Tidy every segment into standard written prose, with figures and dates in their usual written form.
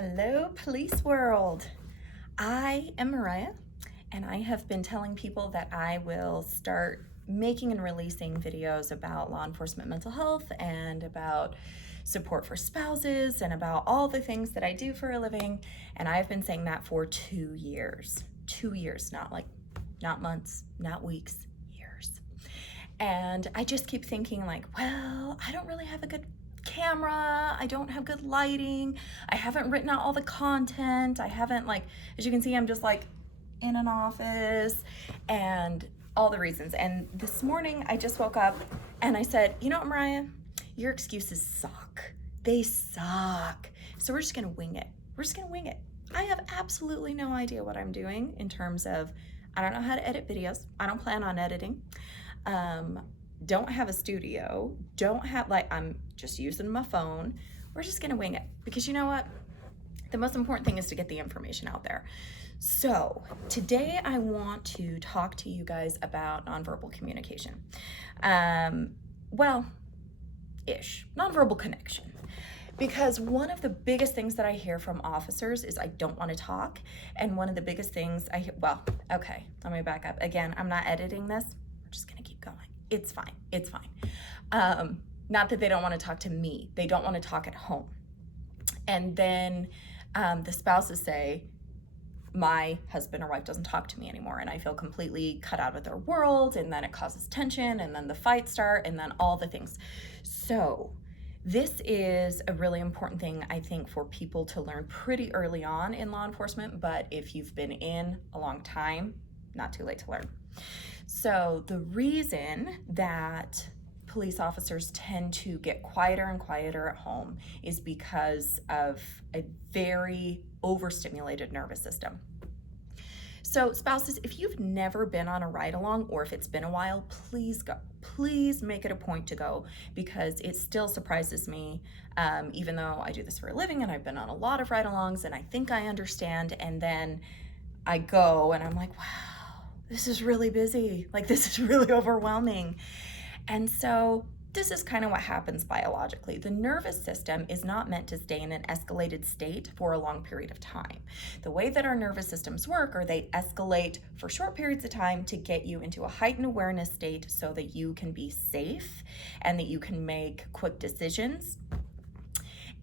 Hello, police world. I am Mariah, and I have been telling people that I will start making and releasing videos about law enforcement mental health and about support for spouses and about all the things that I do for a living. And I've been saying that for 2 years. 2 years, not months, not weeks, years. And I just keep thinking well, I don't really have a good camera, I don't have good lighting, I haven't written out all the content, I haven't as you can see, I'm just in an office and all the reasons. And this morning I just woke up and I said, you know what, Mariah, your excuses suck. They suck. So we're just gonna wing it. We're just gonna wing it. I have absolutely no idea what I'm doing in terms of, I don't know how to edit videos. I don't plan on editing. Don't have a studio, don't have, I'm just using my phone. We're just gonna wing it because you know what? The most important thing is to get the information out there. So today I want to talk to you guys about nonverbal communication. Nonverbal connection. Because one of the biggest things that I hear from officers is I don't want to talk. And one of the biggest things I hear, okay, let me back up. Again, I'm not editing this. We're just gonna keep going. It's fine, it's fine. Not that they don't want to talk to me. They don't want to talk at home. And then the spouses say, my husband or wife doesn't talk to me anymore and I feel completely cut out of their world, and then it causes tension, and then the fights start, and then all the things. So this is a really important thing, I think, for people to learn pretty early on in law enforcement, but if you've been in a long time, not too late to learn. So the reason that police officers tend to get quieter and quieter at home is because of a very overstimulated nervous system. So spouses, if you've never been on a ride along, or if it's been a while, please go. Please make it a point to go, because it still surprises me, even though I do this for a living and I've been on a lot of ride alongs and I think I understand, and then I go and I'm like, wow, this is really busy. This is really overwhelming. And so this is kind of what happens biologically. The nervous system is not meant to stay in an escalated state for a long period of time. The way that our nervous systems work are they escalate for short periods of time to get you into a heightened awareness state so that you can be safe and that you can make quick decisions.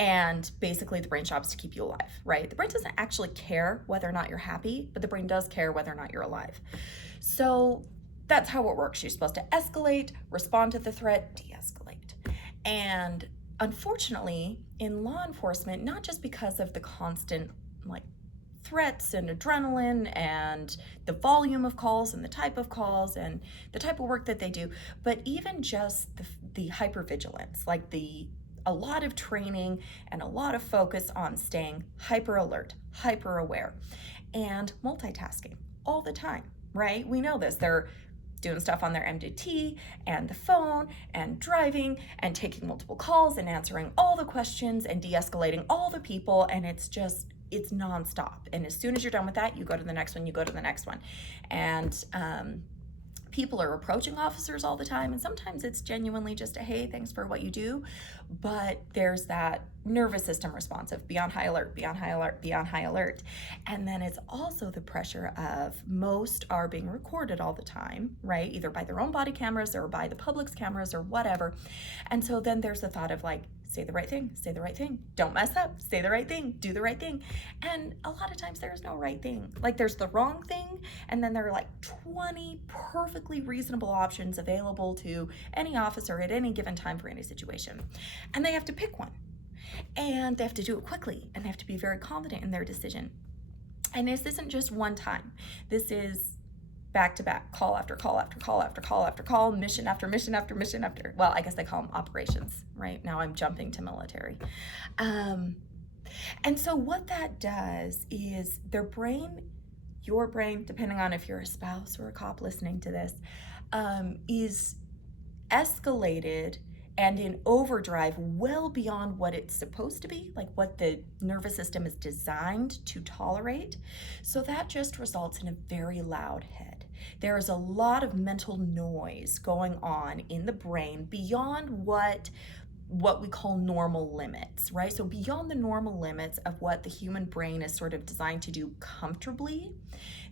And basically the brain's job is to keep you alive, right? The brain doesn't actually care whether or not you're happy, but the brain does care whether or not you're alive. So that's how it works. You're supposed to escalate, respond to the threat, de-escalate. And unfortunately, in law enforcement, not just because of the constant threats and adrenaline and the volume of calls and the type of calls and the type of work that they do, but even just the hypervigilance, a lot of training and a lot of focus on staying hyper alert, hyper aware, and multitasking all the time, right? We know this. They're doing stuff on their MDT and the phone and driving and taking multiple calls and answering all the questions and de-escalating all the people, and it's nonstop. And as soon as you're done with that, you go to the next one, you go to the next one. And people are approaching officers all the time, and sometimes it's genuinely just a, hey, thanks for what you do, but there's that nervous system response of be on high alert, be on high alert, be on high alert. And then it's also the pressure of most are being recorded all the time, right? Either by their own body cameras or by the public's cameras or whatever. And so then there's the thought of say the right thing, say the right thing, don't mess up, say the right thing, do the right thing. And a lot of times there's no right thing. There's the wrong thing, and then there are 20 perfectly reasonable options available to any officer at any given time for any situation. And they have to pick one. And they have to do it quickly, and they have to be very confident in their decision. And this isn't just one time. This is back to back, call after call after call after call after call, mission after mission after mission after, well, I guess they call them operations, right? Now I'm jumping to military. And so what that does is their brain, your brain, depending on if you're a spouse or a cop listening to this, is escalated and in overdrive well beyond what it's supposed to be, what the nervous system is designed to tolerate. So that just results in a very loud head. There is a lot of mental noise going on in the brain beyond what what we call normal limits, right? So beyond the normal limits of what the human brain is sort of designed to do comfortably,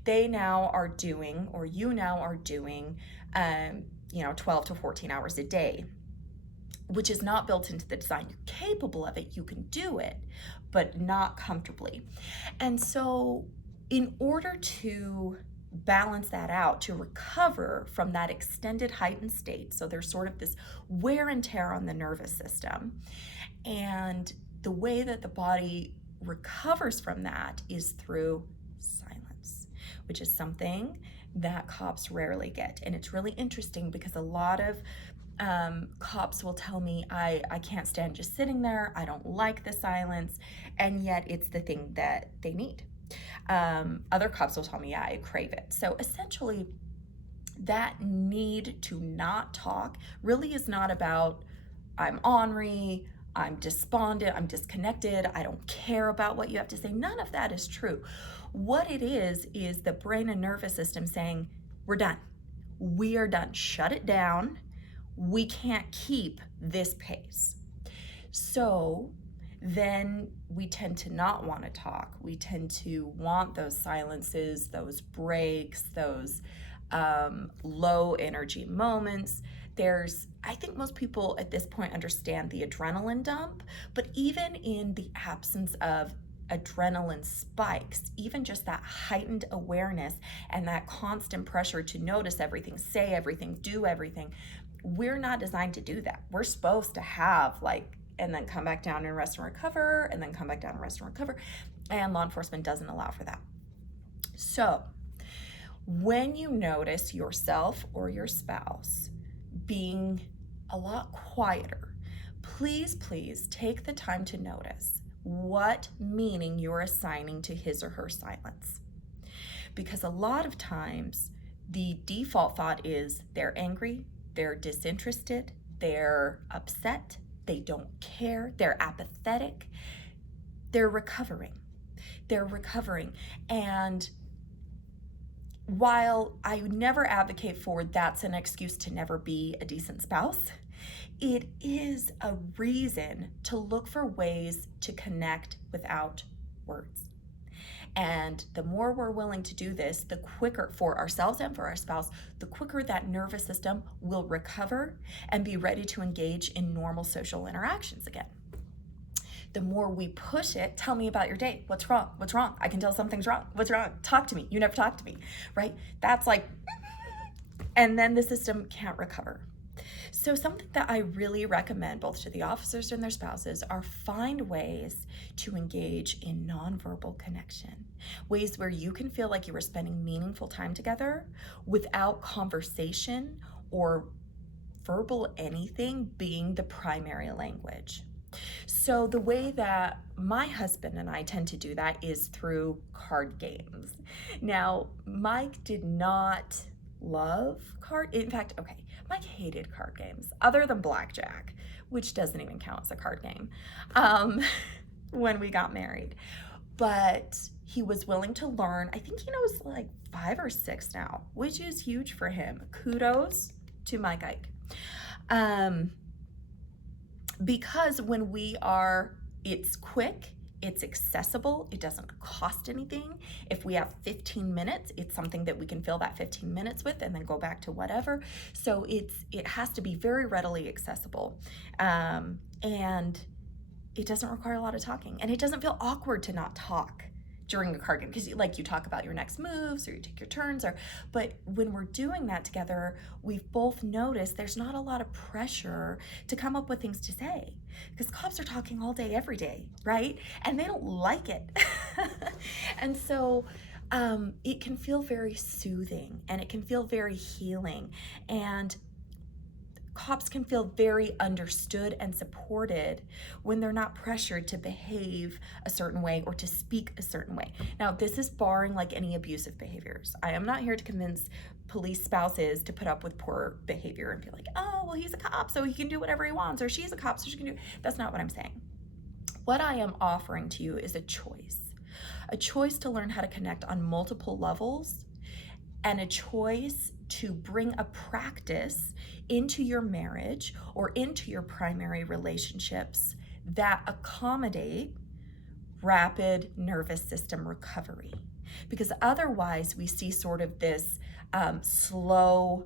they now are doing, or you now are doing, 12 to 14 hours a day, which is not built into the design. You're capable of it, you can do it, but not comfortably. And so in order to balance that out, to recover from that extended heightened state, so there's sort of this wear and tear on the nervous system, and the way that the body recovers from that is through silence, which is something that cops rarely get. And it's really interesting because a lot of cops will tell me, I can't stand just sitting there, I don't like the silence, and yet it's the thing that they need. Other cops will tell me, yeah, I crave it. So essentially, that need to not talk really is not about I'm ornery, I'm despondent, I'm disconnected, I don't care about what you have to say. None of that is true. What it is the brain and nervous system saying, we're done. We are done. Shut it down. We can't keep this pace. So then we tend to not want to talk. We tend to want those silences, those breaks, those low energy moments. I think most people at this point understand the adrenaline dump, but even in the absence of adrenaline spikes, even just that heightened awareness and that constant pressure to notice everything, say everything, do everything, we're not designed to do that. We're supposed to have and then come back down and rest and recover, and then come back down and rest and recover, and law enforcement doesn't allow for that. So when you notice yourself or your spouse being a lot quieter, please take the time to notice what meaning you're assigning to his or her silence. Because a lot of times the default thought is they're angry, they're disinterested, they're upset, they don't care, they're apathetic, they're recovering. And while I would never advocate for that's an excuse to never be a decent spouse, it is a reason to look for ways to connect without words. And the more we're willing to do this, the quicker, for ourselves and for our spouse, the quicker that nervous system will recover and be ready to engage in normal social interactions again. The more we push it, tell me about your day. What's wrong? What's wrong? I can tell something's wrong. What's wrong? Talk to me. You never talk to me, right? That's and then the system can't recover. So something that I really recommend both to the officers and their spouses are find ways to engage in nonverbal connection, ways where you can feel like you are spending meaningful time together without conversation or verbal anything being the primary language. So the way that my husband and I tend to do that is through card games. Now, Mike did not love in fact, Mike hated card games other than blackjack, which doesn't even count as a card game, when we got married. But he was willing to learn. I think he knows 5 or 6 now, which is huge for him. Kudos to Mike Ike. Because when it's quick, it's accessible, it doesn't cost anything. If we have 15 minutes, it's something that we can fill that 15 minutes with and then go back to whatever. So it has to be very readily accessible. And it doesn't require a lot of talking. And it doesn't feel awkward to not talk during a card game, because you talk about your next moves or you take your turns, but when we're doing that together, we've both noticed there's not a lot of pressure to come up with things to say, because cops are talking all day every day, right? And they don't like it. And so it can feel very soothing and it can feel very healing, and cops can feel very understood and supported when they're not pressured to behave a certain way or to speak a certain way. Now, this is barring any abusive behaviors. I am not here to convince police spouses to put up with poor behavior and be like, oh, well, he's a cop, so he can do whatever he wants, or she's a cop, so she can do. That's not what I'm saying. What I am offering to you is a choice to learn how to connect on multiple levels and a choice to bring a practice into your marriage or into your primary relationships that accommodate rapid nervous system recovery. Because otherwise we see sort of this slow,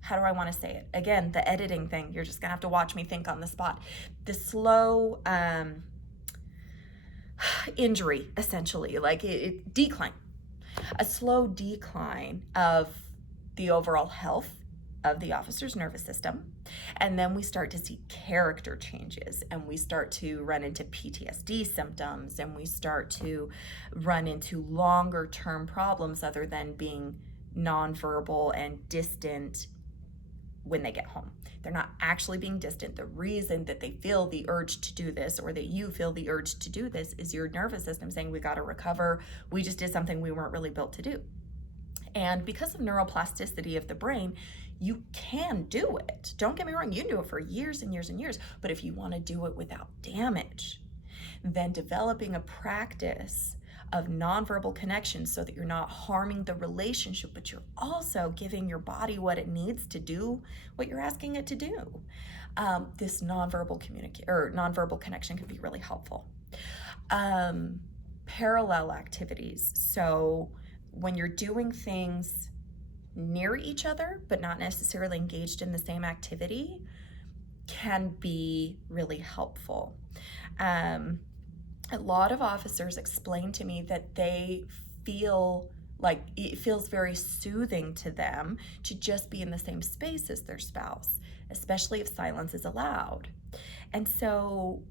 how do I want to say it? Again, the editing thing, you're just gonna have to watch me think on the spot. The slow injury, essentially, like decline, a slow decline of the overall health of the officer's nervous system. And then we start to see character changes, and we start to run into PTSD symptoms, and we start to run into longer term problems other than being nonverbal and distant when they get home. They're not actually being distant. The reason that they feel the urge to do this, or that you feel the urge to do this, is your nervous system saying, we got to recover. We just did something we weren't really built to do. And because of neuroplasticity of the brain, you can do it. Don't get me wrong, you can do it for years and years and years. But if you want to do it without damage, then developing a practice of nonverbal connection so that you're not harming the relationship, but you're also giving your body what it needs to do what you're asking it to do. This nonverbal connection can be really helpful. Parallel activities. So when you're doing things near each other, but not necessarily engaged in the same activity, can be really helpful. A lot of officers explain to me that they feel like it feels very soothing to them to just be in the same space as their spouse, especially if silence is allowed. And so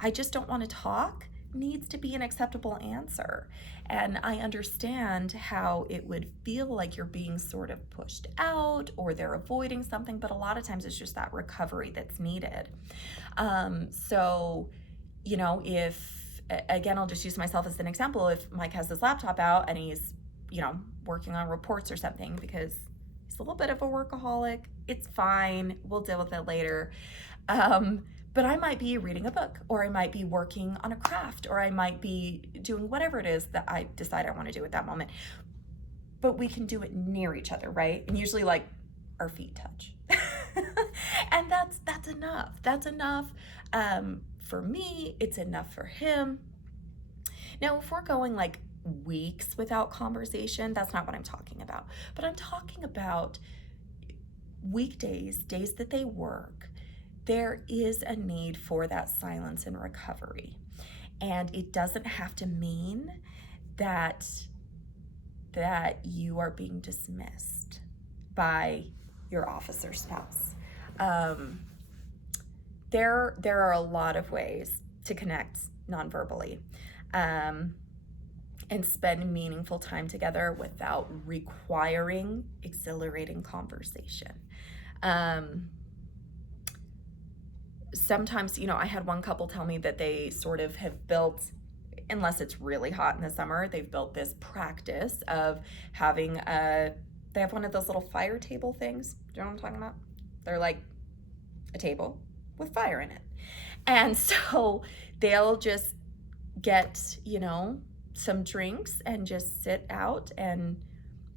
I just don't want to talk needs to be an acceptable answer. And I understand how it would feel like you're being sort of pushed out or they're avoiding something, but a lot of times it's just that recovery that's needed. So, you know, again, I'll just use myself as an example. If Mike has his laptop out and he's, you know, working on reports or something because he's a little bit of a workaholic, it's fine. We'll deal with it later. But I might be reading a book, or I might be working on a craft, or I might be doing whatever it is that I decide I want to do at that moment. But we can do it near each other, right? And usually like our feet touch. And that's enough. That's enough. For me, it's enough for him. Now, if we're going like weeks without conversation, that's not what I'm talking about. But I'm talking about weekdays, days that they work. There is a need for that silence and recovery. And it doesn't have to mean that you are being dismissed by your officer spouse. There are a lot of ways to connect nonverbally and spend meaningful time together without requiring exhilarating conversation. Sometimes, you know, I had one couple tell me that they sort of have built, unless it's really hot in the summer, they've built this practice of having they have one of those little fire table things. Do you know what I'm talking about? They're like a table with fire in it. And so they'll just get, you know, some drinks and just sit out, and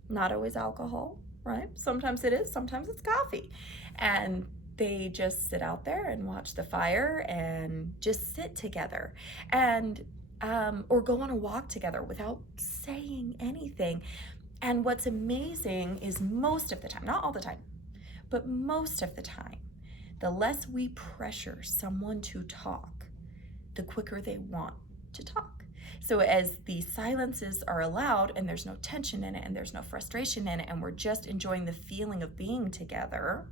not always alcohol, right? Sometimes it is, sometimes it's coffee. And they just sit out there and watch the fire and just sit together, and or go on a walk together without saying anything. And what's amazing is most of the time, not all the time, but most of the time, the less we pressure someone to talk, the quicker they want to talk. So as the silences are allowed and there's no tension in it and there's no frustration in it, and we're just enjoying the feeling of being together,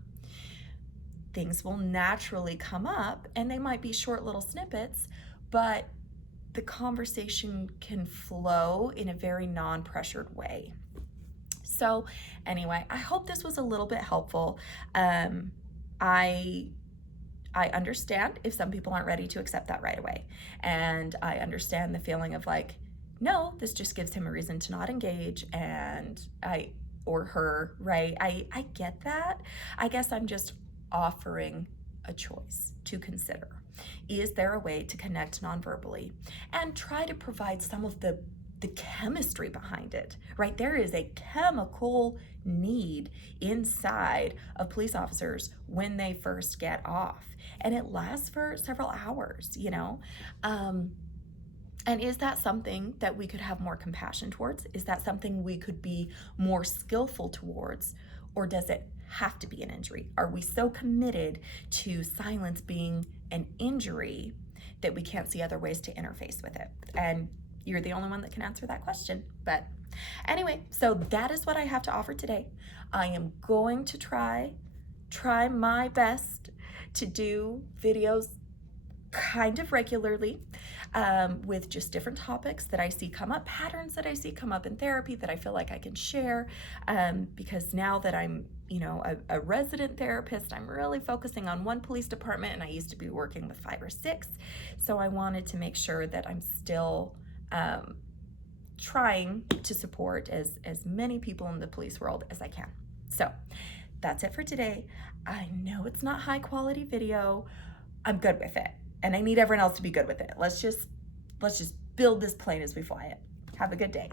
things will naturally come up, and they might be short little snippets, but the conversation can flow in a very non-pressured way. So anyway, I hope this was a little bit helpful. I understand if some people aren't ready to accept that right away. And I understand the feeling of like, no, this just gives him a reason to not engage, and or her, right? I get that. I guess I'm just offering a choice to consider. Is there a way to connect non-verbally and try to provide some of the the chemistry behind it, right? There is a chemical need inside of police officers when they first get off, and it lasts for several hours, you know? And is that something that we could have more compassion towards? Is that something we could be more skillful towards? Or does it have to be an injury? Are we so committed to silence being an injury that we can't see other ways to interface with it? And you're the only one that can answer that question. But anyway, so that is what I have to offer today. I am going to try my best to do videos kind of regularly, with just different topics that I see come up, patterns that I see come up in therapy that I feel like I can share, because now that I'm, you know, a resident therapist, I'm really focusing on one police department, and I used to be working with 5 or 6, so I wanted to make sure that I'm still trying to support as many people in the police world as I can. So that's it for today. I know it's not high quality video. I'm good with it. And I need everyone else to be good with it. Let's just build this plane as we fly it. Have a good day.